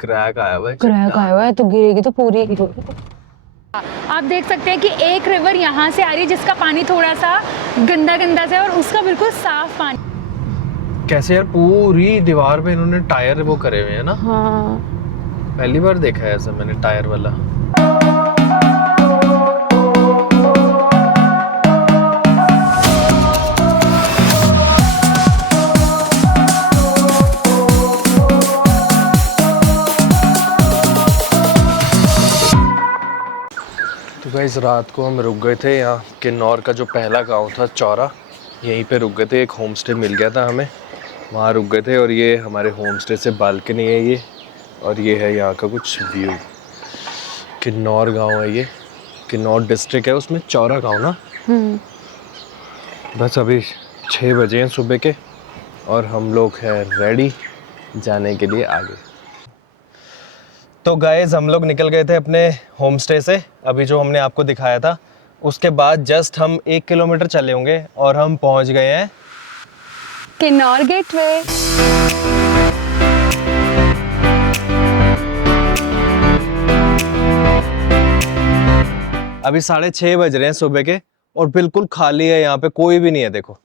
Crack आया हुआ है, क्रैक आया हुआ है तो गिरेगी तो पूरी। आप देख सकते हैं कि एक रिवर यहाँ से आ रही है जिसका पानी थोड़ा सा गंदा गंदा सा है और उसका बिल्कुल साफ पानी। कैसे यार पूरी दीवार पे इन्होंने टायर वो करे हुए हैं ना। हाँ पहली बार देखा है ऐसा मैंने टायर वाला। तो गाइस रात को हम रुक गए थे यहाँ किन्नौर का जो पहला गांव था चौरा, यहीं पे रुक गए थे। एक होम स्टे मिल गया था हमें, वहाँ रुक गए थे। और ये हमारे होम स्टे से बालकनी है ये, और ये है यहाँ का कुछ व्यू। किन्नौर गांव है ये, किन्नौर डिस्ट्रिक्ट है, उसमें चौरा गांव ना। बस अभी 6 बजे हैं सुबह के और हम लोग हैं रेडी जाने के लिए आगे। तो गाइस हम लोग निकल गए थे अपने होम स्टे से, अभी जो हमने आपको दिखाया था। उसके बाद जस्ट हम 1 किलोमीटर चले होंगे और हम पहुंच गए हैं किन्नौर गेटवे। अभी 6:30 बज रहे हैं सुबह के और बिल्कुल खाली है, यहाँ पे कोई भी नहीं है देखो।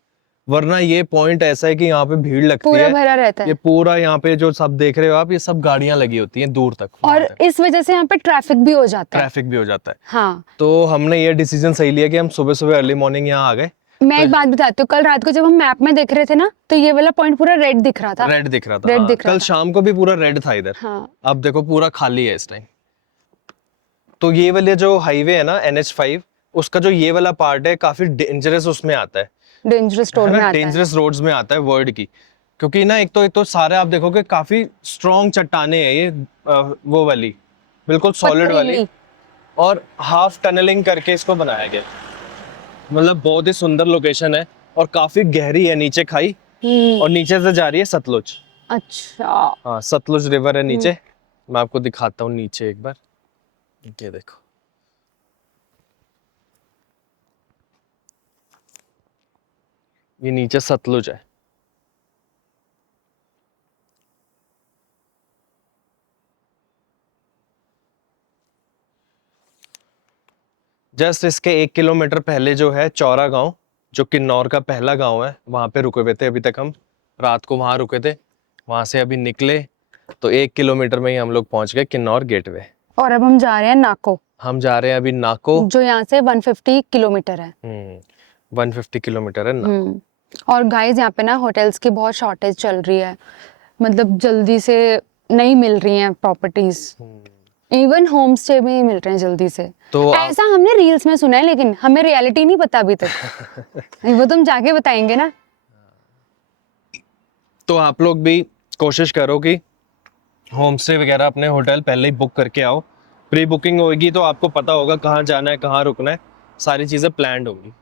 वरना ये पॉइंट ऐसा है कि यहाँ पे भीड़ लगती पूरा है, भरा रहता है। ये पूरा यहाँ पे जो सब देख रहे हो आप, ये सब गाड़ियां लगी होती हैं दूर तक। और इस वजह से यहाँ पे ट्रैफिक भी हो जाता है। ट्रैफिक भी हो जाता है। हाँ तो हमने ये डिसीजन सही लिया कि हम सुबह सुबह अर्ली मॉर्निंग यहाँ आ गए। मैं एक बात बताती हूँ, कल रात को जब हम मैप में देख रहे थे ना तो ये वाला पॉइंट पूरा रेड दिख रहा था। रेड दिख रहा था, रेड हाँ। दिख रहा कल था। शाम को भी पूरा रेड था इधर। हाँ। अब देखो पूरा खाली है इस टाइम। तो ये वाले जो हाईवे है ना NH5, उसका जो ये वाला पार्ट है काफी डेंजरस उसमें आता है, डेंजरस रोड में आता है। डेंजरस रोड्स में आता है वर्ड की। क्योंकि ना एक तो सारे आप देखोगे काफी स्ट्रॉन्ग चट्टाने हैं ये, वो वाली बिल्कुल सॉलिड वाली, पथरीली। और हाफ टनलिंग करके इसको बनाया गया। मतलब बहुत ही सुंदर लोकेशन है और काफी गहरी है नीचे खाई, और नीचे से जा रही है सतलुज। अच्छा हाँ सतलुज रिवर है नीचे। मैं आपको दिखाता हूँ नीचे एक बार, ये देखो। ये नीचे सतलुज है। जस्ट इसके 1 किलोमीटर पहले जो है चौरा गांव, जो किन्नौर का पहला गांव है, वहां पे रुके हुए थे अभी तक हम। रात को वहां रुके थे, वहां से अभी निकले तो 1 किलोमीटर में ही हम लोग पहुंच गए किन्नौर गेटवे। और अब हम जा रहे हैं नाको, हम जा रहे हैं अभी नाको, जो यहाँ से 150 किलोमीटर है। 150 किलोमीटर है ना। और गाइस यहाँ पे ना होटल्स की बहुत शॉर्टेज चल रही है, मतलब जल्दी से नहीं मिल रही हैं प्रॉपर्टीज। इवन होम स्टे भी नहीं मिल रहे हैं जल्दी से। तो ऐसा हमने रील्स में सुना है, लेकिन हमें रियलिटी नहीं पता अभी तक। वो तुम जाके बताएंगे ना। तो आप लोग भी कोशिश करो कि होम स्टे वगैरह अपने होटल पहले ही बुक करके आओ। प्री बुकिंग होगी तो आपको पता होगा कहाँ जाना है, कहाँ रुकना है, सारी चीजें प्लान्ड होंगी।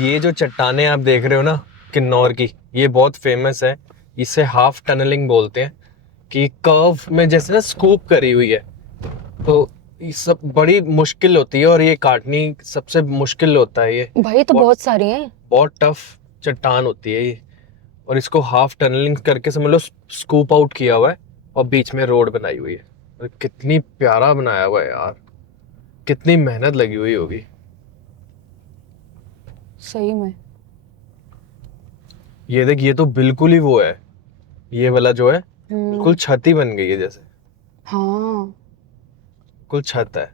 ये जो चट्टाने आप देख रहे हो ना किन्नौर की, ये बहुत फेमस है। इसे हाफ टनलिंग बोलते हैं, कि कर्व में जैसे ना स्कूप करी हुई है। तो ये सब बड़ी मुश्किल होती है और ये काटनी सबसे मुश्किल होता है। ये भाई तो बहुत सारी हैं। बहुत टफ चट्टान होती है ये, और इसको हाफ टनलिंग करके समझ लो स्कूप आउट किया हुआ है और बीच में रोड बनाई हुई है। और कितनी प्यारा बनाया हुआ है यार, कितनी मेहनत लगी हुई होगी। सही में ये देख, ये तो बिल्कुल ही वो है, ये वाला जो है बिल्कुल छत ही बन गई है जैसे। हाँ बिल्कुल छत है।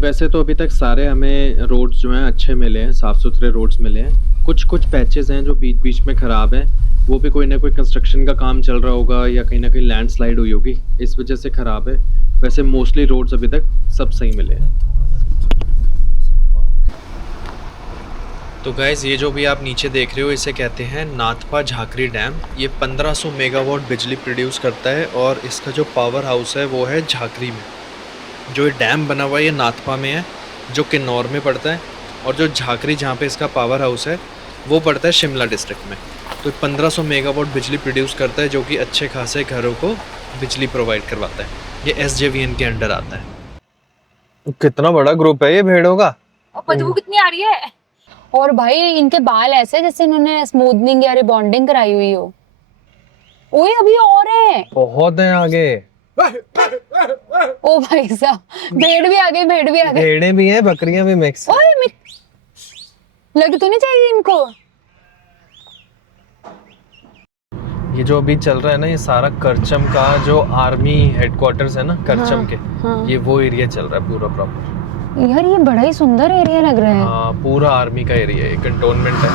वैसे तो अभी तक सारे हमें रोड्स जो हैं अच्छे मिले हैं, साफ सुथरे रोड्स मिले हैं। कुछ पैचेस हैं जो बीच बीच में खराब हैं, वो भी कोई ना कोई कंस्ट्रक्शन का काम चल रहा होगा या कहीं ना कहीं लैंडस्लाइड हुई होगी, इस वजह से खराब है। वैसे मोस्टली रोड्स अभी तक सब सही मिले हैं। तो गाइज़ ये जो भी आप नीचे देख रहे हो इसे कहते हैं नाथपा झाकरी डैम। ये 1500 मेगावाट बिजली प्रोड्यूस करता है और इसका जो पावर हाउस है वो है झाकरी में। जो ये डैम बना हुआ है ये नाथपा में है जो किन्नौर में पड़ता है, और जो झाकरी जहाँ पे इसका पावर हाउस है वो पड़ता है शिमला डिस्ट्रिक्ट में। तो 1500 मेगावाट बिजली प्रोड्यूस करता है जो कि अच्छे खासे घरों को बिजली प्रोवाइड करवाता है। ये SJVN के अंडर आता है। कितना बड़ा ग्रुप है ये भेड़ों का। और बदबू कितनी आ रही है। और भाई इनके बाल ऐसे जैसे इन्होंने स्मूथनिंग या रिबॉन्डिंग कराई हुई हो। ओए अभी और है, बहुत है आगे। ओ भाई साहब, भेड़ भी आ गई, भेड़ भी आ गई। भेड़ें भी हैं, बकरियां भी मिक्स। ओए लग तो नहीं चाहिए इनको। ये जो अभी चल रहा है ना ये सारा करचम का जो आर्मी हेडक्वार्टर्स है ना करचम के, ये वो एरिया चल रहा है पूरा प्रॉपर। यार ये बड़ा ही सुंदर एरिया लग रहा है। हाँ पूरा आर्मी का एरिया है, कंटोनमेंट है।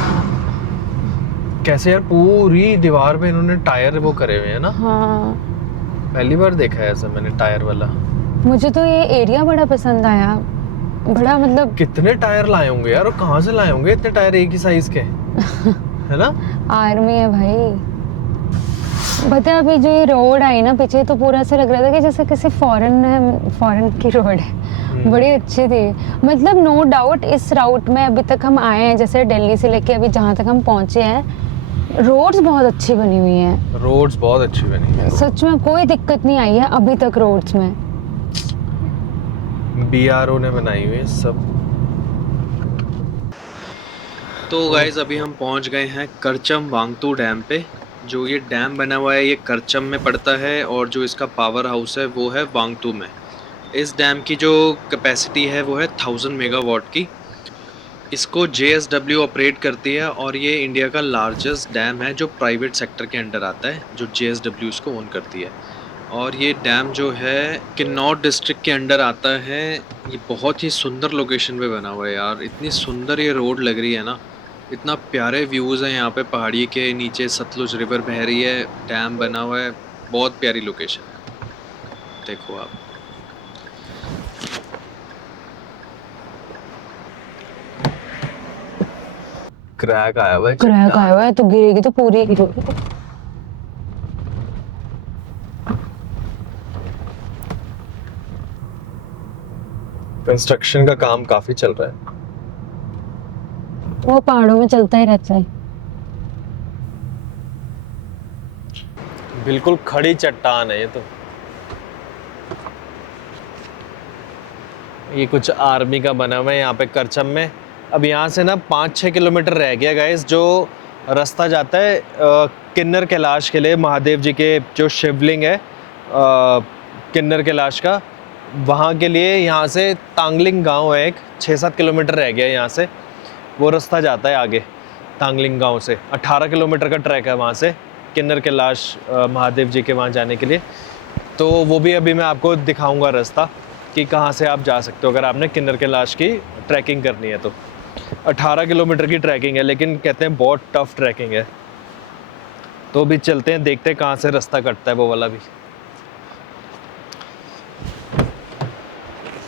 कैसे यार पूरी दीवार पे इन्होंने टायर वो करे हुए हैं ना। हाँ पहली बार देखा है ऐसा मैंने टायर वाला। मुझे तो ये एरिया बड़ा पसंद आया, बड़ा मतलब। कितने टायर लाए होंगे यार, और कहाँ से लाए होंगे इतने टायर एक ही साइज के है ना। आर्मी है भाई। पता है अभी जो ये रोड आई ना पीछे, तो पूरा ऐसा लग रहा था कि जैसे किसी फॉरेन की रोड है। बड़ी अच्छी थी, मतलब नो डाउट इस राउट में अभी तक हम आए हैं, जैसे दिल्ली से लेके अभी जहाँ तक हम पहुँचे हैं, रोड्स बहुत अच्छी बनी हुई हैं। रोड्स बहुत अच्छी बनी है, सच में कोई दिक्कत नहीं आई है अभी तक रोड्स में। BRO ने बनाई हुई है सब। तो गाइज अभी हम पहुंच गए हैं करचम वांगतू डैम पे। जो ये डैम बना हुआ है ये करचम में पड़ता है और जो इसका पावर हाउस है वो है वांगतू में। इस डैम की जो कैपेसिटी है वो है 1000 मेगावाट की। इसको JSW ऑपरेट करती है और ये इंडिया का लार्जेस्ट डैम है जो प्राइवेट सेक्टर के अंडर आता है, जो JSW इसको ओन करती है। और ये डैम जो है किन्नौर डिस्ट्रिक्ट के अंडर आता है। ये बहुत ही सुंदर लोकेशन पे बना हुआ है यार, इतनी सुंदर ये रोड लग रही है ना, इतना प्यारे व्यूज़ हैं यहाँ पे, पहाड़ी के नीचे सतलुज रिवर बह रही है, डैम बना हुआ है, बहुत प्यारी लोकेशन है। देखो आप, क्रैक आया हुआ है, क्रैक आया हुआ है तो गिरेगी तो पूरी गिरेगी। कंस्ट्रक्शन का काम काफी चल रहा है। वो पहाड़ों में चलता ही रहता है। बिल्कुल खड़ी चट्टान है ये तो। ये कुछ आर्मी का बना हुआ है यहाँ पे करचम में। अब यहाँ से ना 5-6 किलोमीटर रह गया गाइस, जो रास्ता जाता है किन्नर कैलाश के लिए। महादेव जी के जो शिवलिंग है किन्नर कैलाश का, वहाँ के लिए यहाँ से तांगलिंग गांव है एक, 6-7 किलोमीटर रह गया यहाँ से। वो रास्ता जाता है आगे तांगलिंग गांव से। 18 किलोमीटर का ट्रैक है वहाँ से किन्नर कैलाश महादेव जी के वहाँ जाने के लिए। तो वो भी अभी मैं आपको दिखाऊंगा रास्ता कि कहाँ से आप जा सकते हो अगर आपने किन्नर कैलाश की ट्रैकिंग करनी है। तो 18 किलोमीटर की ट्रैकिंग है, लेकिन कहते हैं बहुत टफ ट्रैकिंग है। तो अभी चलते हैं, देखते हैं कहाँ से रास्ता कटता है वो वाला भी।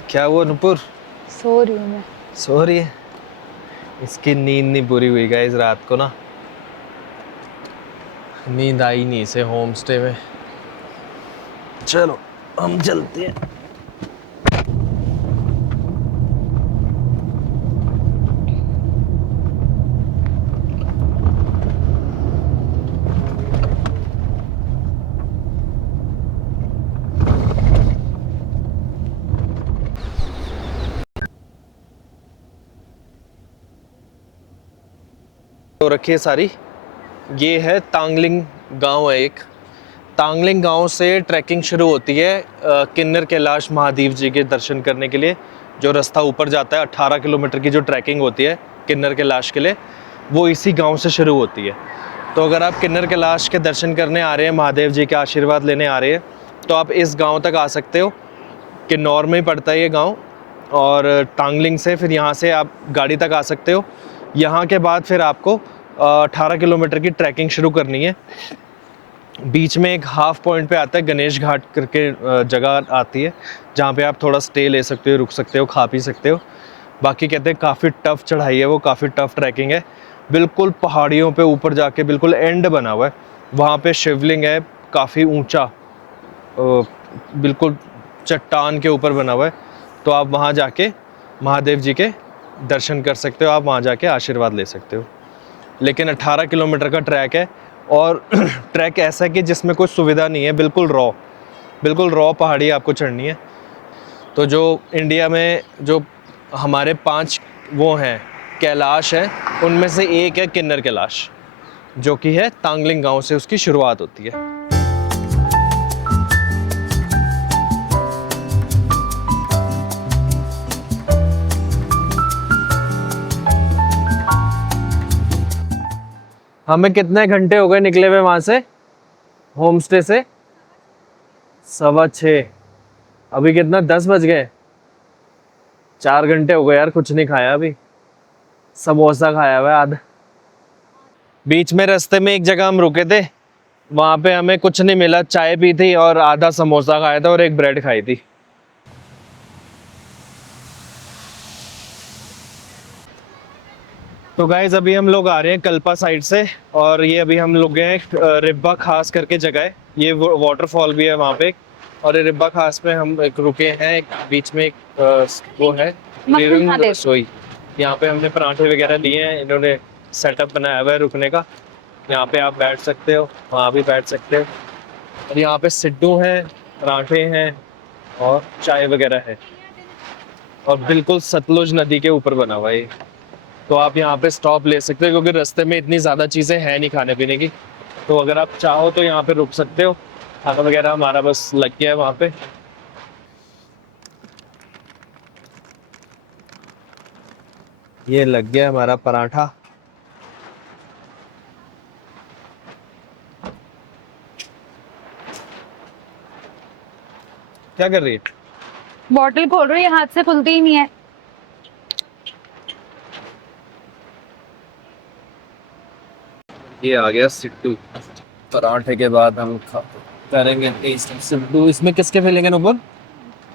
क्या हुआ नुपुर? सो रही हूँ मैं। सो रही है? इसकी नींद नहीं पूरी हुई गाइस रात को ना, नींद आई नहीं इसे होम स्टे में। चलो हम चलते हैं। तो रखिए सारी। ये है तांगलिंग गांव है एक। तांगलिंग गांव से ट्रैकिंग शुरू होती है किन्नर कैलाश महादेव जी के दर्शन करने के लिए। जो रास्ता ऊपर जाता है 18 किलोमीटर की जो ट्रैकिंग होती है किन्नर कैलाश के लिए, वो इसी गांव से शुरू होती है। तो अगर आप किन्नर कैलाश के दर्शन करने आ रहे हैं, महादेव जी के आशीर्वाद लेने आ रहे हैं, तो आप इस गाँव तक आ सकते हो। किन्नौर में ही पड़ता है ये गाँव। और तांगलिंग से फिर यहाँ से आप गाड़ी तक आ सकते हो। यहाँ के बाद फिर आपको 18 किलोमीटर की ट्रैकिंग शुरू करनी है। बीच में एक हाफ पॉइंट पे आता है गणेश घाट करके जगह आती है, जहाँ पे आप थोड़ा स्टे ले सकते हो, रुक सकते हो, खा पी सकते हो। बाकी कहते हैं काफ़ी टफ चढ़ाई है वो, काफ़ी टफ ट्रैकिंग है। बिल्कुल पहाड़ियों पे ऊपर जाके बिल्कुल एंड बना हुआ है, वहाँ पे शिवलिंग है काफ़ी ऊंचा, बिल्कुल चट्टान के ऊपर बना हुआ है। तो आप वहाँ जाके महादेव जी के दर्शन कर सकते हो, आप वहाँ जाके आशीर्वाद ले सकते हो। लेकिन 18 किलोमीटर का ट्रैक है, और ट्रैक ऐसा है कि जिसमें कोई सुविधा नहीं है, बिल्कुल रॉ पहाड़ी आपको चढ़नी है। तो जो इंडिया में जो हमारे 5 वो हैं कैलाश हैं, उनमें से एक है किन्नर कैलाश, जो कि है तांगलिंग गांव से उसकी शुरुआत होती है। हमें कितने घंटे हो गए निकले हुए वहां से, होम स्टे से? 6:15। अभी कितना, 10 बज गए। 4 घंटे हो गए यार, कुछ नहीं खाया अभी। समोसा खाया हुआ है आधा। बीच में रास्ते में एक जगह हम रुके थे, वहां पे हमें कुछ नहीं मिला, चाय पी थी और आधा समोसा खाया था और एक ब्रेड खाई थी। तो गाइज अभी हम लोग आ रहे हैं कल्पा साइड से, और ये अभी हम लोग गए रिब्बा खास करके जगह है, ये वाटरफॉल भी है वहाँ पे। और ये रिब्बा खास में हम एक रुके हैं, एक बीच में एक वो है रसोई, यहाँ पे हमने पराठे वगैरह लिए हैं, इन्होंने सेटअप बनाया हुआ है रुकने का। यहाँ पे आप बैठ सकते हो, वहाँ भी बैठ सकते हो। और यहाँ पे सिड्डू हैं, पराठे हैं और चाय वगैरह है, और बिल्कुल सतलुज नदी के ऊपर बना हुआ है ये। तो आप यहाँ पे स्टॉप ले सकते हो, क्योंकि रास्ते में इतनी ज़्यादा चीज़ें हैं नहीं खाने पीने की। तो अगर आप चाहो तो यहाँ पे रुक सकते हो। खाना वगैरह हमारा बस लग गया है वहाँ पे। ये लग गया हमारा पराठा। क्या कर रही है? बॉटल खोल रही है, हाथ से खुलती ही नहीं है। ये आ गया सिड्डू। पराठे के बाद हम करेंगे टेस्ट सिड्डू। इसमें किसके फिलिंग है ऊपर?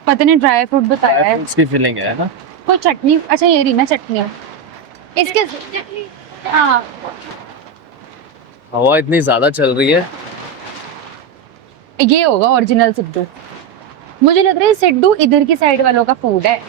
पता नहीं, ड्राई फ्रूट बताया है। उसकी फिलिंग है ना? कोई चटनी, अच्छा ये रही ना चटनी है इसके। हाँ, हवा इतनी ज्यादा चल रही है। ये होगा ओरिजिनल सिड्डू। मुझे लग रहा है सिड्डू इधर की साइड वालों का फूड है,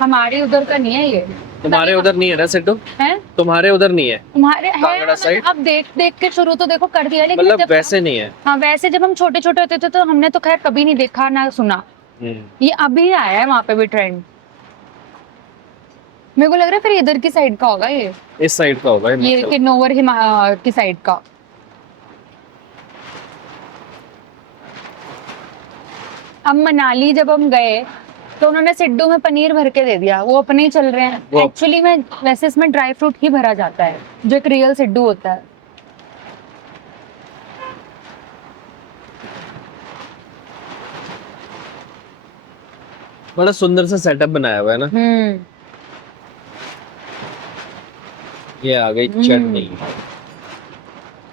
हमारे उधर का नहीं है ये। तुम्हारे उधर नहीं है ना सिड्डू? है, तुम्हारे उधर नहीं है? तुम्हारे है। कांगड़ा साइड? अब देख देख के शुरू तो देखो कर दिया, लेकिन मतलब जब वैसे नहीं है। हाँ वैसे जब हम छोटे छोटे होते थे तो हमने तो खैर कभी नहीं देखा ना सुना। ये अभी आया है वहाँ पे भी ट्रेंड। मेरे को लग रहा है फिर इधर की साइड का होगा ये। इस साइड का होगा ये किन्नौर की साइड का। अब मनाली जब हम गए तो उन्होंने सिड्डू में पनीर भर के दे दिया, वो अपने ही चल रहे हैं। एक्चुअली में वैसे इसमें ड्राई फ्रूट ही भरा जाता है, जो एक रियल सिड्डू होता है। बड़ा सुंदर सा सेटअप बनाया हुआ है ना। ये आ गई चटनी।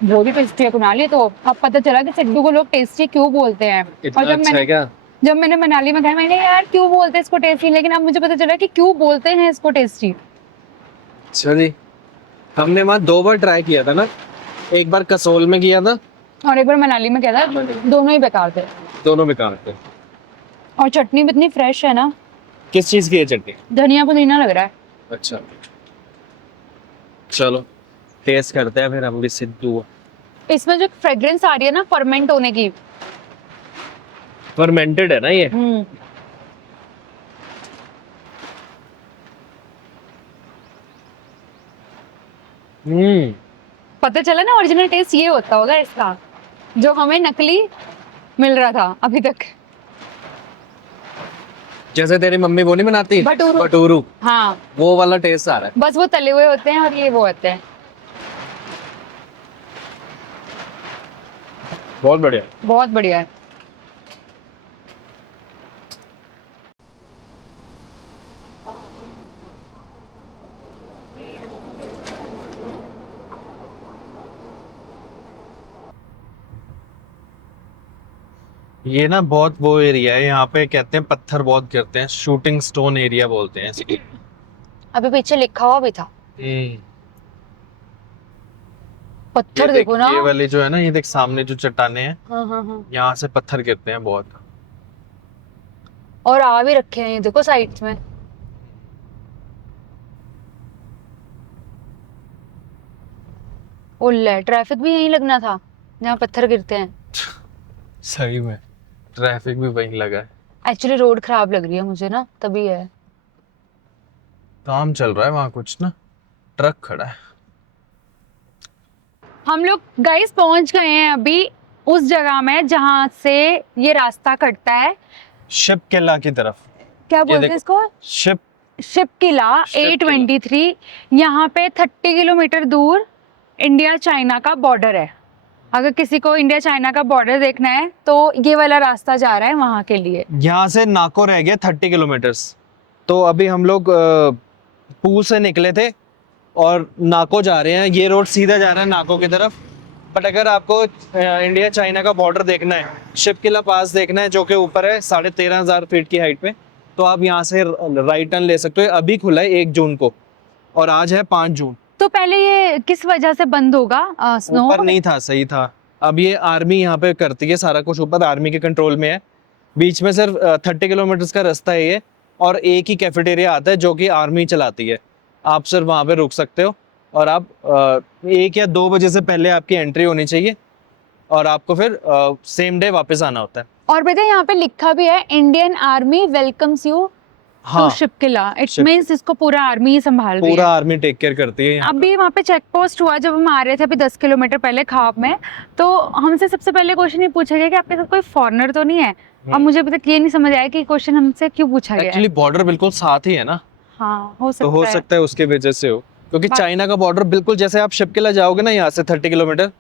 वो भी टेस्टी है कुनाली। तो अब पता चला कि सिड्डू को लोग टेस्टी क्यों बोलते हैं। इतना अच्छा है क्या? जब मैंने मनाली में खाया मैंने यार क्यों बोलते हैं इसको टेस्टी, लेकिन अब मुझे पता चला कि क्यों बोलते हैं इसको टेस्टी। चलिए, हमने वहाँ 2 बार ट्राई किया था ना, एक बार कसोल में किया था और एक बार मनाली में किया था, दोनों ही बेकार थे। दोनों बेकार थे। और चटनी भी इतनी फ्रेश है ना। किस चीज की है चटनी? धनिया पुदीना लग रहा है। अच्छा, चलो टेस्ट करते हैं फिर हम भी सिड्डू। इसमें जो फ्रेग्रेंस आ रही है ना फर्मेंट होने की। फर्मेंटेड है ना ये? पता चला ना ओरिजिनल टेस्ट ये होता होगा इसका, जो हमें नकली मिल रहा था अभी तक। जैसे तेरी मम्मी वो नहीं बनाती भटूरू। भटूरू, हाँ वो वाला टेस्ट आ रहा है। बस वो तले हुए होते हैं और ये वो होते हैं। बहुत बढ़िया, बहुत बढ़िया है। ये ना बहुत वो एरिया है, यहाँ पे कहते हैं पत्थर बहुत गिरते हैं, शूटिंग स्टोन एरिया बोलते हैं इसको। अभी पीछे लिखा हुआ भी था। पत्थर देखो ना। ये वाली जो है ना, ये देख सामने जो चट्टाने हैं, हाँ। यहाँ से पत्थर गिरते हैं बहुत। और आ भी रखे हैं ये देखो साइड में। ओले, ट्रैफिक भी यहीं लगना था जहाँ पत्थर गिरते हैं। सही में ट्रैफिक भी वहीं लगा है। एक्चुअली रोड खराब लग रही है मुझे ना, तभी है। काम चल रहा है वहाँ कुछ ना, ट्रक खड़ा है। हम लोग गाइस पहुंच गए हैं अभी उस जगह में जहां से ये रास्ता कटता है शिप किला की तरफ। क्या बोलते हैं इसको? शिप शिप किला A23। यहाँ पे 30 किलोमीटर दूर इंडिया चाइना का बॉर्डर है। अगर किसी को इंडिया चाइना का बॉर्डर देखना है तो ये वाला रास्ता जा रहा है वहां के लिए। यहाँ से नाको रह गया 30 किलोमीटर्स। तो अभी हम लोग पूल से निकले थे और नाको जा रहे हैं। ये रोड सीधा जा रहा है नाको की तरफ। बट अगर आपको इंडिया चाइना का बॉर्डर देखना है, शिप किला पास देखना है जो कि ऊपर है 13,500 फीट की हाइट पे, तो आप यहाँ से राइट टर्न ले सकते हो। अभी खुला है 1 जून को और आज है 5 जून। तो पहले ये किस वजह से बंद होगा? स्नो ऊपर नहीं था, सही था। अब ये आर्मी यहाँ पे करती है सारा कुछ, ऊपर आर्मी के कंट्रोल में है। बीच में सिर्फ 30 किलोमीटर का रास्ता है ये, और एक ही कैफेटेरिया आता है जो कि आर्मी चलाती है। आप सिर्फ वहाँ पे रुक सकते हो और आप 1 या 2 बजे से पहले आपकी एंट्री होनी चाहिए और आपको फिर सेम डे वापस आना होता है। और बेटा यहाँ पे लिखा भी है Indian army welcomes you to Shipki La. It means इसको पूरा आर्मी ही संभाल रही है। पूरा आर्मी टेक केयर करती है। अभी वहाँ पे चेक पोस्ट हुआ जब हम आ रहे थे अभी 10 किलोमीटर पहले खाब में, तो हमसे सबसे पहले क्वेश्चन ये पूछा गया कि आपके साथ कोई फॉरेनर तो नहीं है। अब मुझे अभी तक ये नहीं समझ आया कि क्वेश्चन हमसे क्यों पूछा गया है। एक्चुअली बॉर्डर बिल्कुल साथ ही है ना, हाँ हो सकता तो हो है। सकता है उसके वजह से हो, क्योंकि चाइना का बॉर्डर बिल्कुल जैसे आप शिप किला जाओगे ना यहाँ से 30 किलोमीटर,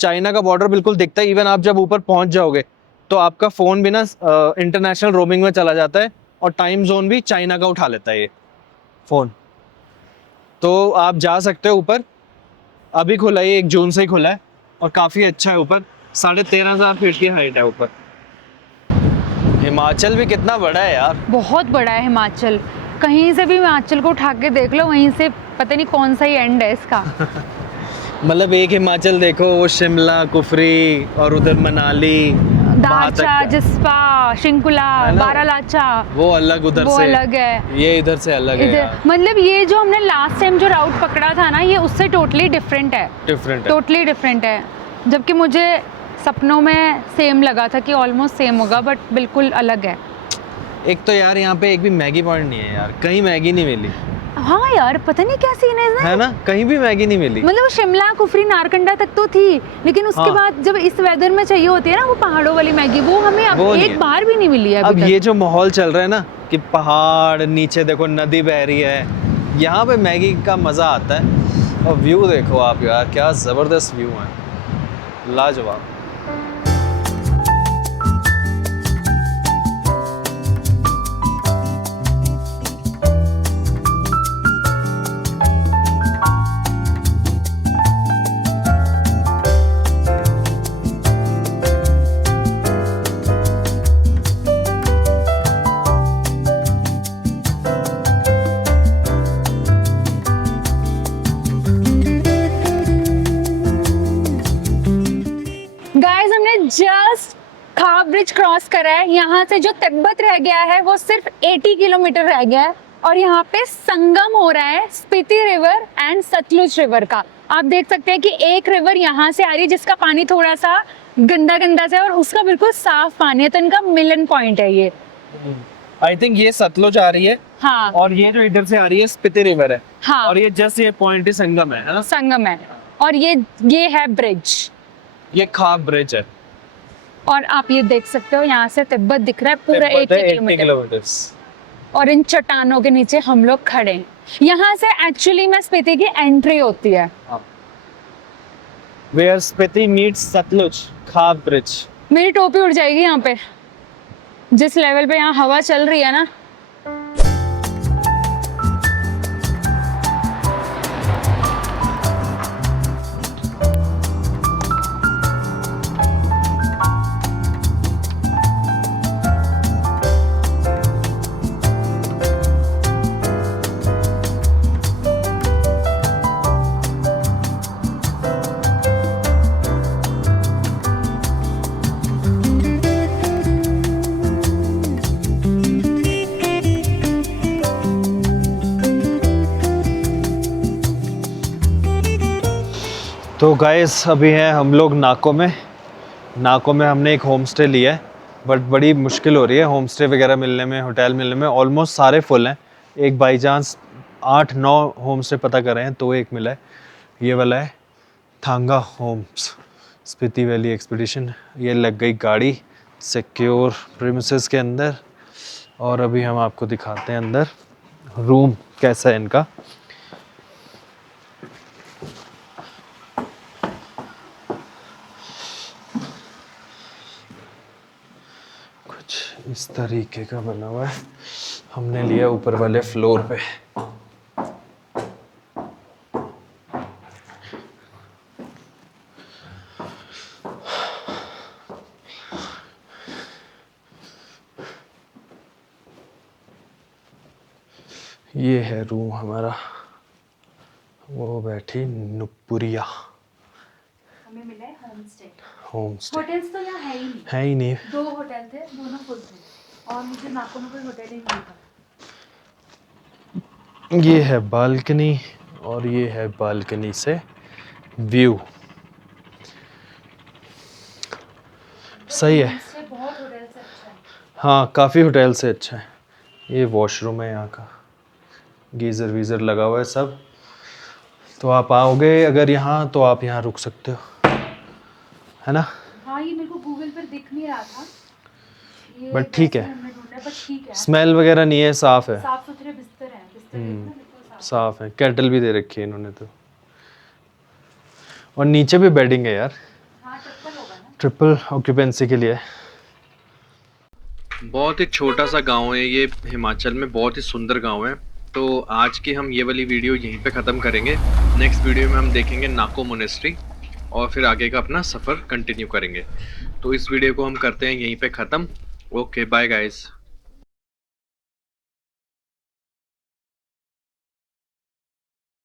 चाइना का बॉर्डर बिल्कुल दिखता है। इवन आप जब ऊपर पहुंच जाओगे तो आपका फोन भी ना इंटरनेशनल रोमिंग में चला जाता है और टाइम जोन भी चाइना का उठा लेता है ये फोन। तो आप जा सकते हो ऊपर। अभी खुला है, 1 जून से ही खुला है और काफी अच्छा है। ऊपर 13,500 फीट की हाइट है ऊपर। हिमाचल भी कितना बड़ा है यार, बहुत बड़ा है हिमाचल। कहीं से भी हिमाचल को उठा के देख लो, वहीं से पता नहीं कौन सा ही एंड है इसका। मतलब एक हिमाचल देखो, वो शिमला, कुफरी और उधर मनाली, दारचा, जिस्पा, शिंकुला, बारालाचा, वो अलग उधर वो से अलग है, ये इधर से अलग है यार। मतलब ये जो हमने लास्ट टाइम जो राउट पकड़ा था ना, ये उससे टोटली डिफरेंट है। टोटली डिफरेंट है। जबकि मुझे सपनों में सेम लगा था कि ऑलमोस्ट सेम होगा, बट बिल्कुल अलग है। एक तो यार यहाँ पे एक भी मैगी पॉइंट नहीं है यार, कहीं मैगी नहीं मिली। हाँ यार, पता नहीं क्या सीन है ना, कहीं भी मैगी नहीं मिली। मतलब शिमला, कुफरी, नारकंडा तक तो थी, लेकिन उसके बाद जब इस वेदर में चाहिए होती है ना वो पहाड़ों वाली मैगी, वो हमें अब एक बार भी नहीं मिली है अब ये जो माहौल चल रहा है ना कि पहाड़, नीचे देखो नदी बह रही है, यहाँ पे मैगी का मजा आता है। और व्यू देखो आप यार, क्या जबरदस्त व्यू है, लाजवाब। जस्ट खाब ब्रिज क्रॉस करा है। यहाँ से जो तिब्बत रह गया है वो सिर्फ 80 किलोमीटर रह गया है और यहाँ पे संगम हो रहा है Spiti river and Sutlej river का। आप देख सकते हैं कि एक रिवर यहाँ से आ रही है जिसका पानी थोड़ा सा गंदा गंदा सा है और उसका बिल्कुल साफ पानी है, तो इनका मिलन पॉइंट है ये। आई थिंक ये सतलुज आ रही है। हाँ। और ये जो इधर से आ रही है स्पीति रिवर है। हाँ। और ये जस्ट ये पॉइंट ही संगम है ना? संगम है। और ये है ब्रिज, ये खाब ब्रिज है। और आप ये देख सकते हो यहाँ से तिब्बत दिख रहा है पूरा 80 किलोमीटर। और इन चट्टानों के नीचे हम लोग खड़े हैं। यहाँ से एक्चुअली में स्पीति की एंट्री होती है। Where स्पीति meets सतलुज, खाब ब्रिज। मेरी टोपी उड़ जाएगी यहाँ पे, जिस लेवल पे यहाँ हवा चल रही है ना। तो गाइस अभी हैं हम लोग नाको में हमने एक होम स्टे लिया है, बट बड़ी मुश्किल हो रही है होम स्टे वगैरह मिलने में, होटल मिलने में। ऑलमोस्ट सारे फुल हैं, एक बाई चांस 8-9 होम स्टे पता कर रहे हैं तो एक मिला है। ये वाला है थांगा होम्स, स्पीति वैली एक्सपीडिशन। ये लग गई गाड़ी सिक्योर प्रीमिसेस के अंदर, और अभी हम आपको दिखाते हैं अंदर रूम कैसा है इनका। कुछ इस तरीके का बना हुआ है, हमने लिया ऊपर वाले फ्लोर पे। ये है रूम हमारा, वो बैठी नुपुरिया। हमें मिला है होम स्टे होटल्स तो यहाँ है ही नहीं, है ही नहीं। 2 होटल थे, दोनों फुल थे और मुझे नाको में कोई होटल ही नहीं था। ये है बालकनी और ये है बालकनी से व्यू। सही है, बहुत होटल से अच्छा है। हाँ काफ़ी होटल से अच्छा है। ये वॉशरूम है यहाँ का, गीज़र वीज़र लगा हुआ है सब। तो आप आओगे अगर यहाँ तो आप यहाँ रुक सकते हो, है ना। हाँ ये मेरे को गूगल पर दिख नहीं रहा था, बट ठीक है, हमने ढूंढा बट ठीक है, स्मेल वगैरह नहीं है, साफ़ है, साफ सुथरे बिस्तर हैं, बिस्तर देखना बिल्कुल साफ। साफ़ है। केटल भी दे रखी है इन्होंने तो, और नीचे भी बेडिंग है यार, हाँ ट्रिपल होगा ना, ट्रिपल ऑक्यूपेंसी के लिए। बहुत ही छोटा सा गांव है ये, हिमाचल में बहुत ही सुंदर गांव है। तो आज की हम ये वाली वीडियो यहीं पे ख़त्म करेंगे। नेक्स्ट वीडियो में हम देखेंगे नाको मोनेस्ट्री और फिर आगे का अपना सफ़र कंटिन्यू करेंगे। तो इस वीडियो को हम करते हैं यहीं पे ख़त्म। Okay bye guys.